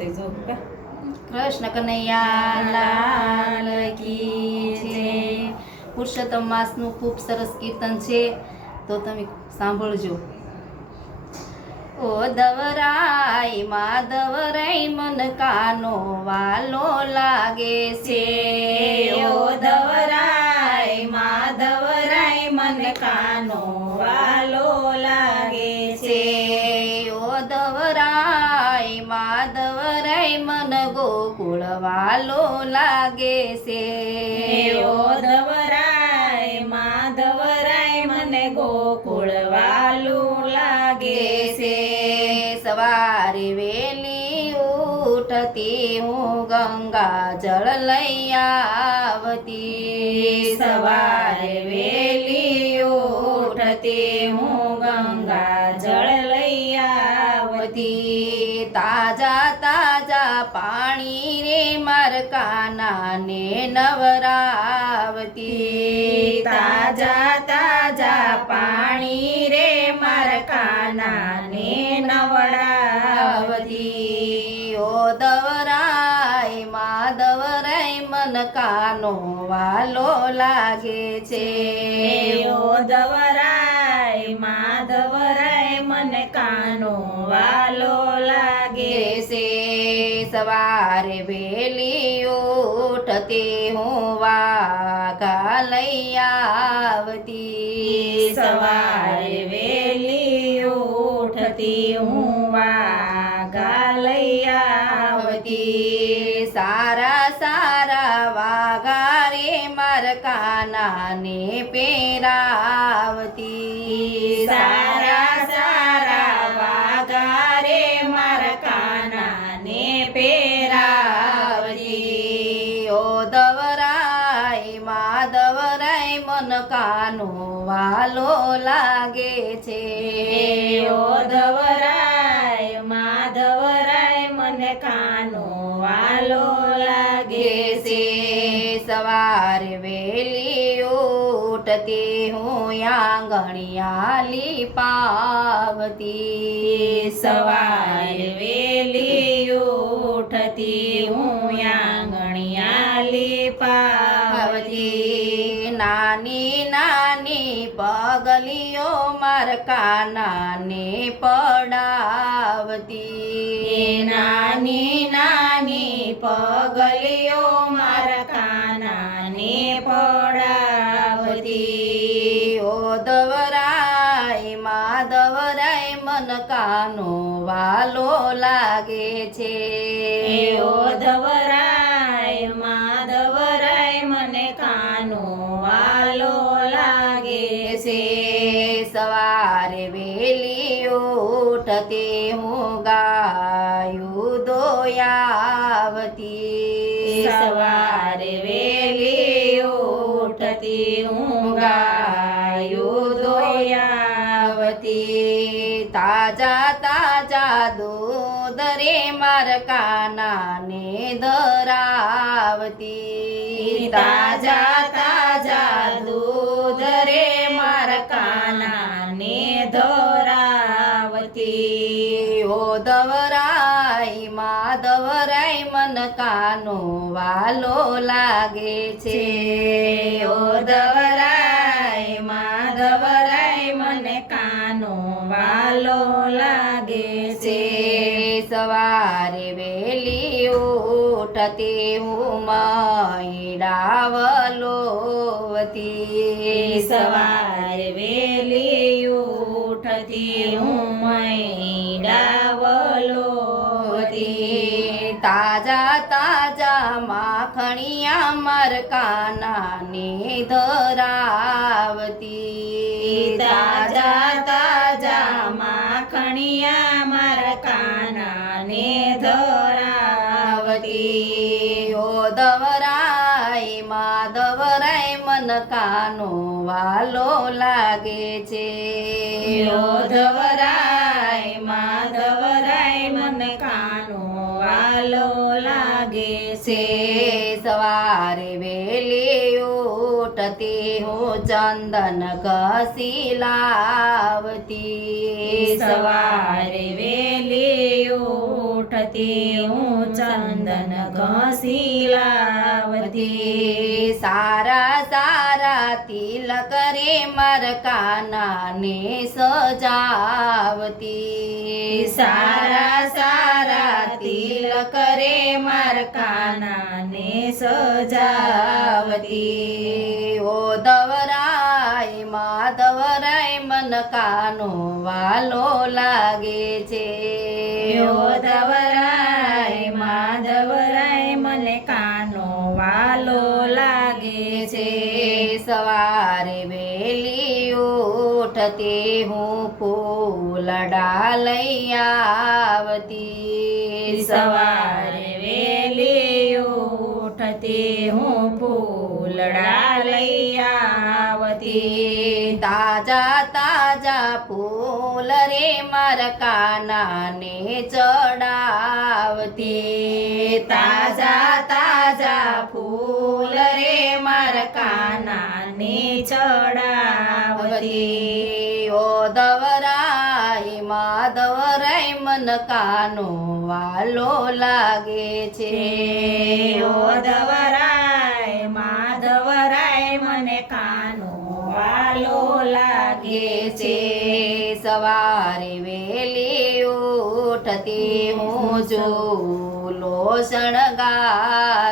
તે જો કા કૃષ્ણ કનૈયા લાલ કી જય. પુરુષોત્તમ માસનું ખૂબ સરસ કીર્તન છે, તો તમે સાંભળજો. ઓ દવરાય માધવરાય મન કાનો વાલો લાગે છે. ઓ દવરાય માધવરાય મન કાનો વાલો લાગે છે. ઓ દવરાય માધવરાય મન ગોકુળ વાલો લાગે છે. ઓ દવરાય માધવરાય મને ગોકુળ વાલું લાગે છે. સવારે વેલી ઉઠતી હું ગંગા જળ લઈ આવતી. સવારે વેલી ઉઠતી હું ગંગા જળ લઈ આવતી. તાજા તાજા પાણી રે માર કાનાને નવરાવતી. તાજા તાજા પાણી રે માર કાનાને નવડાવતી. ઓ દવરાય માધવરાય મન કાનો વાલો લાગે છે. ઓ દવરાય માધવરાય મને કાનો વાલો લાગે છે. સવારે વહેલી ઉઠતી હું વાઘા લઈ આવતી. સવારે વેલી ઉઠતી હું વાઘા લઈ આવતી. સારા સારા વાઘા રે માર કાનાને પહેરાવતી. સારા સારા વાઘા રે માર કાનાને પહેરાવતી. ઓ દવરાય માધવરાય મન કાનો વાલો લાગે છે. ઓ દવરાય માધવરાય મને કાનો વાલો લાગે છે. સવારે વેલી ઉઠતી હું આંગણિયા પાવતી. સવારે વેલી ઉઠતી હું આંગણિયા પાવતી. નાની નાની પગલીઓ માર કાનાને પડાવતી. નાની નાની પગલીઓ માર કાનાને પડાવતી. ઓ દવરાય માધવરાય મન કાનો વાલો લાગે છે. ઓ દવરાય માધવરાય મને કાનો વાલો લાગે છે. સવારે વેલી ઉઠતી હું ગાયું દોયાવતી. સવારે વેલી ઉઠતી હું ગાયું દોયાવતી. તાજા તાજા દૂધ રે માર કાનાને ધરાવતી. તાજા તાજા દૂધ રે માર કાનાને ધરાવતી. ઓ દવરાય માધવરાય મન કાનો વાલો લાગે છે. ઓ દવરાય માધવરાય મને કાનો વાલો લાગે છે. સવારે વેલી ઉઠતી હું મૈડાવલોવતી. સવારે વેલી ઉઠતી હું મૈડાવલોવતી. તાજા તાજા માખણિયા માર કાનાને ધરાવતી. તાજા તાજા માખણિયા માર કાનાને ધરાવતી. ઓ દવરાય માધવરાય મન કાનો વાલો લાગે છે. ઓ દવરાય માધવરાય મને કાનો વાલો લાગે છે. સવારે વેલી ઉઠતી હું ચંદન ઘસી લાવતી. સવારે વેલી ઉઠતી હું ચંદન ઘસી લાવતી સારા સારા તિલક રે માર કાનાને સજાવતી સારા સારા તિલક રે માર કાનાને સજાવતી ઓ દવરાય માધવરાય મન કાનો વાલો લાગે છે ઓ દવરાય માધવરાય મને કાનો વાલો લાગે છે સવારે વેલી ઉઠતી હું ફૂલડા લઈ આવતી સવારે વેલી ઉઠતી હું ફૂલડા લઈ આવતી તાજા તાજા ફૂલ રે માર કાનાને ચડાવતી તાજા તાજા ફૂલ રે માર કાનાને ચડાવતી ઓ દવરાય માધવરાય મન કાનો વાલો લાગે છે ઓ દવરાય માધવરાય મને કાનો વાલો લાગે છે સવારે વેલી ઉઠતી હું ઝૂલો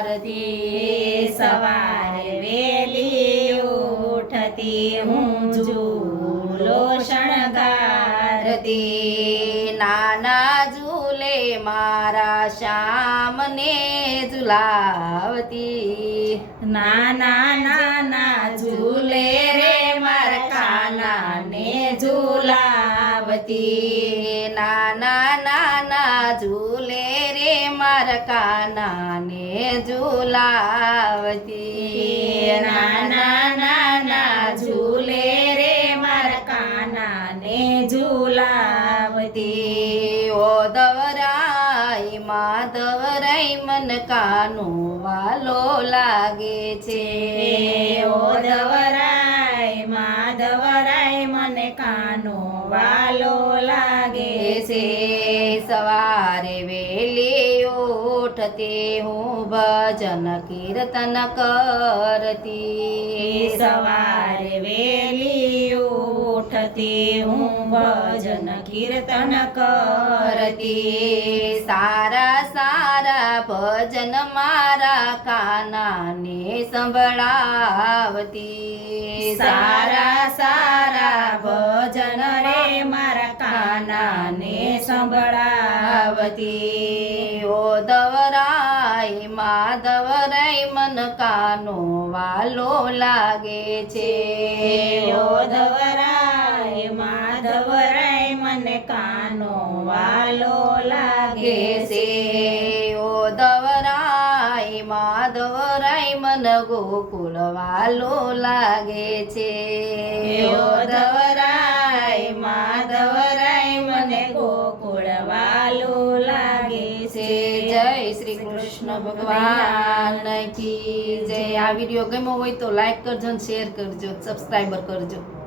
શણગારતી સવારે વેલી ઉઠતી હું ઝૂલો શણગારતી નાના ઝૂલે મારા શ્યામને ઝુલાવતી નાના નાના ઝૂલે રે માર કાનાને ઝુલાવતી નાના નાના ઝૂલે રે માર કાનાને ઝુલાવતી નાના નાના ઝૂલે રે માર કાનાને ઝુલાવતી ઓ દવરાય માધવરાય મન કાનો વાલો લાગે છે ઓ દવરાય માધવરાય મને કાનો વાલો લાગે છે સવારે વેલી ઉઠતી હું ભજન કીર્તન કરતી સવારે વેલી ઉઠતી હું ભજન કીર્તન કરતી સારા સારા ભજન મારા કાનાને સંભળાવતી સારા સારા ભજન રે મારા કાનાને સંભળાવતી ઓ દવરાય માધવરાય મન કાનો વાલો લાગે છે ઓ દવરાય માધવરાય મને કાનો વાલો લાગે છે ઓ દવરાય માધવરાય મન ગોકુળ વાલો લાગે છે ઓ દવરાય માધવરાય મને ગોકુળ વાલો લાગે છે જય શ્રી કૃષ્ણ ભગવાન કી જય આ વિડીયો ગમ્યો હોય તો લાઈક કરજો અને શેર કરજો સબસ્ક્રાઈબર કરજો